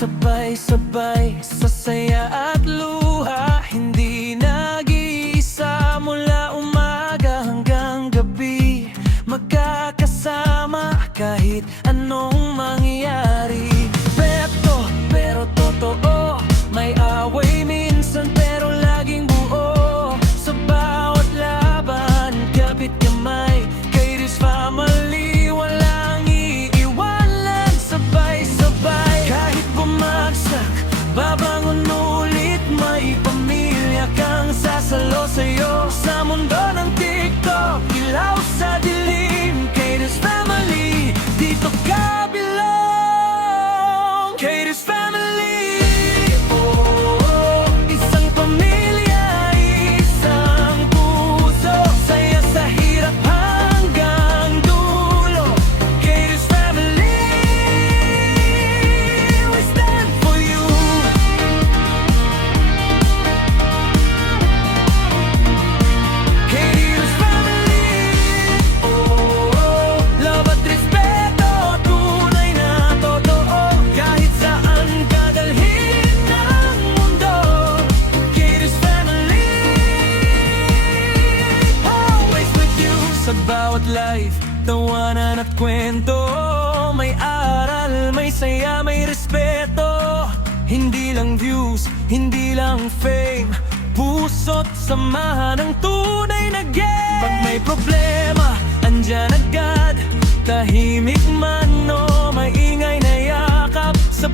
Sabay-sabay sa saya at luha, hindi nag-iisa mula umaga hanggang gabi. Magkakasama kahit anong mangyari. Pero totoo, may away minsan pero laging buo. Sa bawat laban, kapit kamay, kay this family walang iiwanan. Sabay-sabay, kahit bumagsak, babangon ulit. May pamilya kang sasalo sa'yo. Sa mundo ng TikTok, ilaw sa dilim, kay this family, dito ka belong. Kay this family, oh, isang pamilya, isang puso, saya sa hirap hanggang dulo. Kay this family, we stand for you. Kay this family, oh, love at respeto, tunay na totoo. Kahit saan kadalhin ng mundo, kay this family, always with you. Sa bawat life, tawanan at kwento, may aral, may saya, may respeto. Hindi lang views, hindi lang fame, puso't samahan ang tunay na game. Pag may problema, andyan agad, tahimik man o maingay na yakap. Sa